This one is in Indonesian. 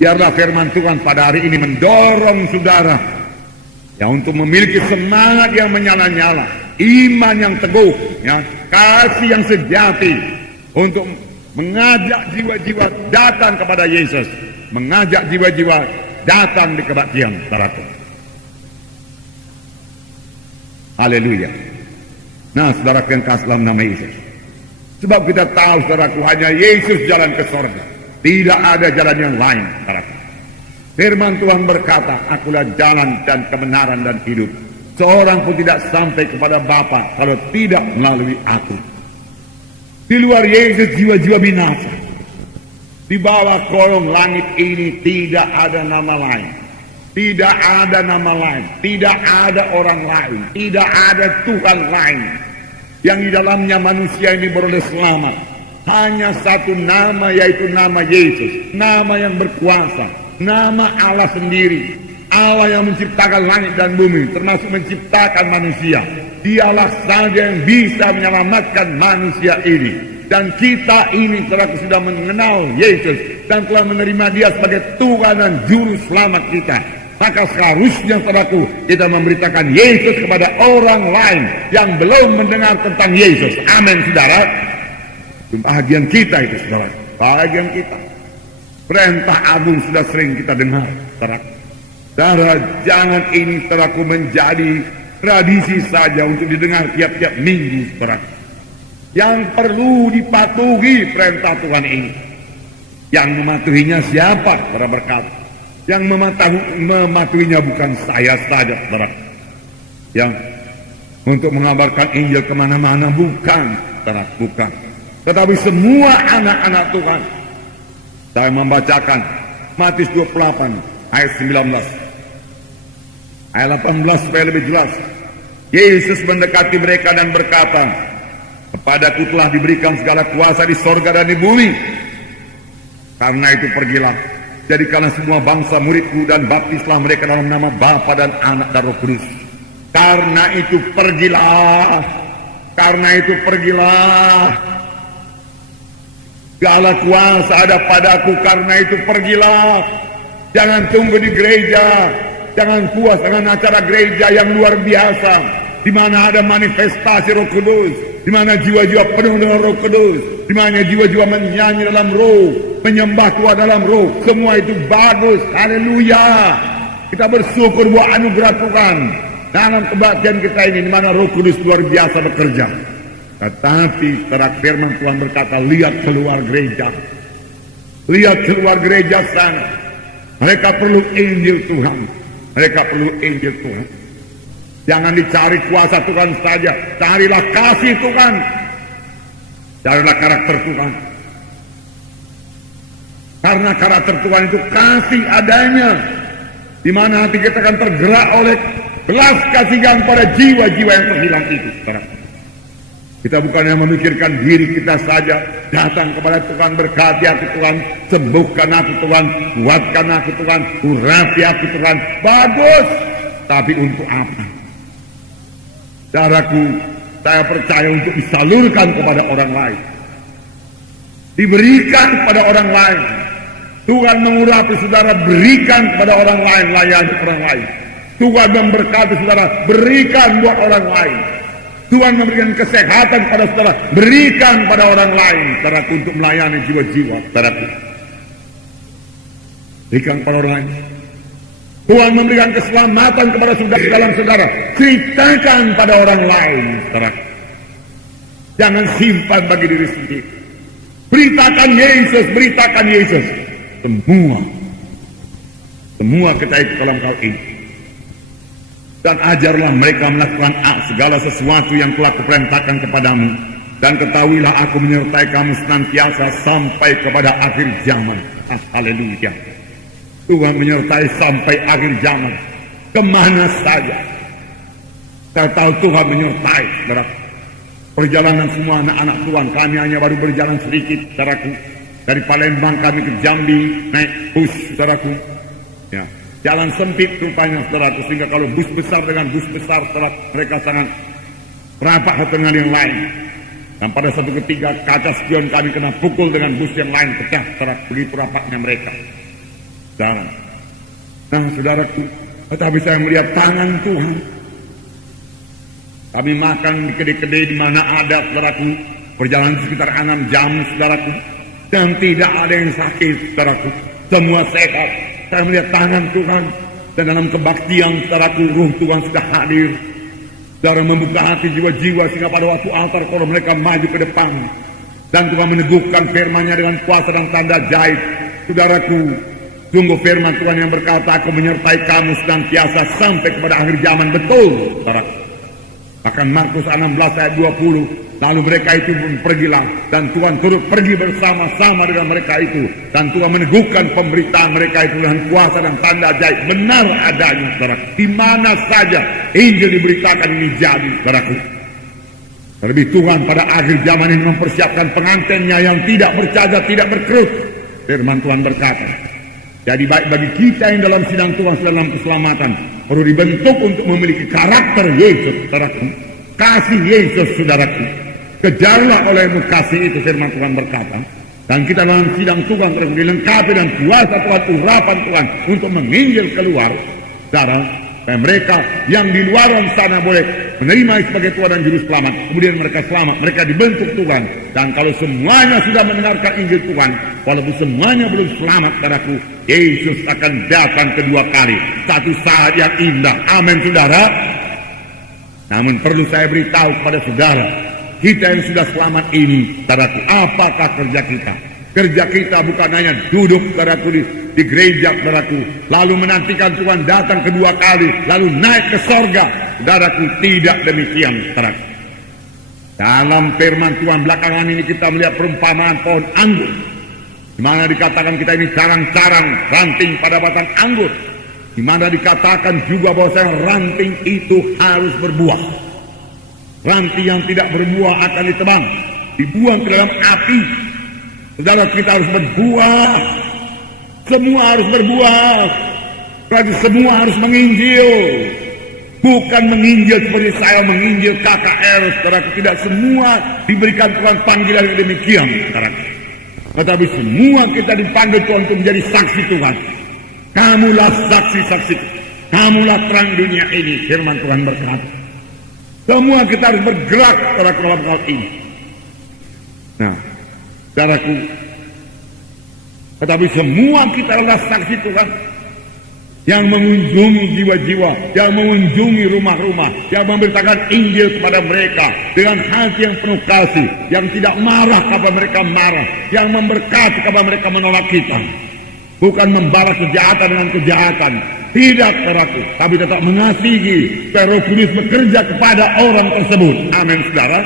Biarlah firman Tuhan pada hari ini mendorong saudara ya untuk memiliki semangat yang menyala-nyala, iman yang teguh, ya, kasih yang sejati untuk mengajak jiwa-jiwa datang kepada Yesus, mengajak jiwa-jiwa datang di kebaktian, saudaraku. Haleluya. Nah, saudaraku yang kasih dalam nama Yesus. Sebab kita tahu, saudaraku, hanya Yesus jalan ke sorga. Tidak ada jalan yang lain, saudaraku. Firman Tuhan berkata, akulah jalan dan kebenaran dan hidup. Seorang pun tidak sampai kepada Bapa kalau tidak melalui aku. Di luar Yesus jiwa-jiwa binasa. Di bawah kolong langit ini tidak ada nama lain. Tidak ada nama lain. Tidak ada orang lain. Tidak ada Tuhan lain. Yang di dalamnya manusia ini beroleh selamat. Hanya satu nama, yaitu nama Yesus. Nama yang berkuasa. Nama Allah sendiri. Allah yang menciptakan langit dan bumi, termasuk menciptakan manusia. Dialah saja yang bisa menyelamatkan manusia ini. Dan kita ini sudah mengenal Yesus dan telah menerima Dia sebagai Tuhan dan Juru Selamat kita. Maka seharusnya, saudaraku, kita memberitakan Yesus kepada orang lain yang belum mendengar tentang Yesus. Amin, saudara. Bahagian kita itu, saudara. Bahagian kita. Perintah agung sudah sering kita dengar, saudara. Saudara, jangan ini, saudaraku, menjadi tradisi saja untuk didengar tiap-tiap minggu, saudara. Yang perlu dipatuhi perintah Tuhan ini. Yang mematuhinya siapa? Saudara berkata. Yang mematuhinya bukan saya saja, saudara. Yang untuk mengabarkan Injil kemana-mana, bukan, saudara, bukan. Tetapi semua anak-anak Tuhan. Saya membacakan Matius 28 ayat 19. Ayat 18 supaya lebih jelas. Yesus mendekati mereka dan berkata, kepadaku telah diberikan segala kuasa di sorga dan di bumi. Karena itu pergilah, jadikanlah semua bangsa muridku dan baptislah mereka dalam nama Bapa dan Anak dan Roh Kudus. Karena itu pergilah. Karena itu pergilah. Segala kuasa ada padaku, karena itu pergilah. Jangan tunggu di gereja. Jangan puas dengan acara gereja yang luar biasa, di mana ada manifestasi Roh Kudus, di mana jiwa-jiwa penuh dengan Roh Kudus, di mana jiwa-jiwa menyanyi dalam Roh, menyembah Tuhan dalam Roh. Semua itu bagus. Haleluya. Kita bersyukur buat anugerah Tuhan dalam kebaktian kita ini, di mana Roh Kudus luar biasa bekerja. Tetapi terakhir firman Tuhan berkata, lihat keluar gereja. Lihat keluar gereja sana. Mereka perlu Injil Tuhan. Mereka perlu Injil Tuhan. Jangan dicari kuasa Tuhan saja. Carilah kasih Tuhan. Carilah karakter Tuhan. Karena karakter Tuhan itu kasih adanya. Di mana hati kita akan tergerak oleh belas kasihan pada jiwa-jiwa yang terhilang itu. Kita bukannya memikirkan diri kita saja, datang kepada Tuhan, berkati aku Tuhan, sembuhkan aku Tuhan, kuatkan aku Tuhan, urapi aku Tuhan. Bagus, tapi untuk apa? Saudaraku, saya percaya untuk disalurkan kepada orang lain, diberikan kepada orang lain. Tuhan mengurapi saudara, berikan kepada orang lain, layani orang lain. Tuhan memberkati saudara, berikan buat orang lain. Tuhan memberikan kesehatan pada saudara, berikan pada orang lain, saudaraku, untuk melayani jiwa-jiwa, saudaraku. Berikan pada orang lain. Tuhan memberikan keselamatan kepada saudara dalam saudara, ceritakan pada orang lain, saudaraku. Jangan simpan bagi diri sendiri. Beritakan Yesus, beritakan Yesus. Semua kita ikut kalau engkau ini. Dan ajarlah mereka melakukan segala sesuatu yang telah kuperintahkan kepadamu. Dan ketahuilah aku menyertai kamu senantiasa sampai kepada akhir zaman. Haleluya. Tuhan menyertai sampai akhir zaman. Kemana saja. Saya tahu Tuhan menyertai. Perjalanan semua anak-anak Tuhan. Kami hanya baru berjalan sedikit, saudaraku. Dari Palembang kami ke Jambi, naik bus, saudaraku. Ya. Jalan sempit rupanya, saudaraku, sehingga kalau bus besar dengan bus besar, saudara, mereka sangat rapat satu dengan yang lain. Dan pada satu ketika kaca spion kami kena pukul dengan bus yang lain, pecah, saudara, begitu rapatnya mereka. Saudara. Nah, saudaraku, tetapi saya melihat tangan Tuhan. Kami makan di kedai-kedai di mana ada, saudaraku, perjalanan sekitar 6 jam, saudaraku, dan tidak ada yang sakit, saudaraku. Semua sehat. Saya melihat tangan Tuhan, dan dalam kebaktian, saudaraku, Ruh Tuhan sudah hadir. Saudara membuka hati jiwa-jiwa sehingga pada waktu altar call mereka maju ke depan. Dan Tuhan meneguhkan firman-Nya dengan kuasa dan tanda ajaib. Saudaraku, sungguh firman Tuhan yang berkata, aku menyertai kamu senantiasa sampai kepada akhir zaman. Betul, saudaraku. Bahkan Markus 16 ayat 20. Lalu mereka itu pun pergilah, dan Tuhan turut pergi bersama-sama dengan mereka itu. Dan Tuhan meneguhkan pemberitaan mereka itu dengan kuasa dan tanda ajaib. Benar adanya, saudaraku. Di mana saja Injil diberitakan ini jadi, saudaraku. Terlebih Tuhan pada akhir zaman ini mempersiapkan pengantinnya yang tidak bercacat, tidak berkerut. Firman Tuhan berkata, jadi baik bagi kita yang dalam sidang Tuhan dalam keselamatan, perlu dibentuk untuk memiliki karakter Yesus, saudaraku. Kasih Yesus, saudaraku. Kejarlah olehmu kasih itu, firman Tuhan berkata. Dan kita dalam sidang Tuhan terus dilengkapi dengan kuasa Tuhan, urapan Tuhan untuk menginjil keluar. Saudara, dan mereka yang di luar sana boleh menerima sebagai Tuhan dan Juru Selamat. Kemudian mereka selamat, mereka dibentuk Tuhan. Dan kalau semuanya sudah mendengarkan Injil Tuhan, walaupun semuanya belum selamat, saudaraku, Yesus akan datang kedua kali. Satu saat yang indah. Amin, saudara. Namun perlu saya beritahu kepada saudara, kita yang sudah selamat ini, saudaraku, apakah kerja kita? Kerja kita bukan hanya duduk, saudaraku, di gereja, saudaraku, lalu menantikan Tuhan datang kedua kali, lalu naik ke sorga. Saudaraku, tidak demikian, saudaraku. Dalam firman Tuhan belakangan ini kita melihat perumpamaan pohon anggur, di mana dikatakan kita ini carang-carang ranting pada batang anggur, di mana dikatakan juga bahwa ranting itu harus berbuah. Ranting yang tidak berbuah akan ditebang, dibuang ke dalam api. Saudara, kita harus berbuah. Semua harus berbuah. Berarti semua harus menginjil. Bukan menginjil seperti saya menginjil KKR, saudara. Tidak semua diberikan Tuhan panggilan yang demikian, saudara. Tetapi semua kita dipanggil Tuhan untuk menjadi saksi Tuhan. Kamulah saksi-saksi. Kamulah terang dunia ini, firman Tuhan berkata. Semua kita harus bergerak pada dalam hal ini. Nah, saudaraku, tetapi semua kita adalah saksi Tuhan yang mengunjungi jiwa-jiwa, yang mengunjungi rumah-rumah, yang memberitakan Injil kepada mereka dengan hati yang penuh kasih, yang tidak marah kepada mereka marah, yang memberkati kepada mereka menolak kita. Bukan membalas kejahatan dengan kejahatan. Tidak, saudaraku, tapi tetap mengasihi supaya Roh Kudus bekerja kepada orang tersebut. Amin, saudara.